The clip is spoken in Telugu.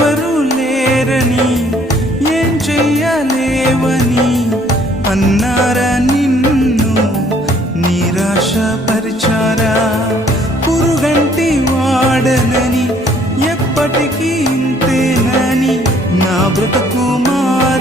ఎవరు లేరని ఏం చెయ్యలేవని అన్నారా నిన్ను నిరాశపరిచారా? పురుగంటి వాడనని ఎప్పటికీ ఇంతేనని నా బ్రతుకు మార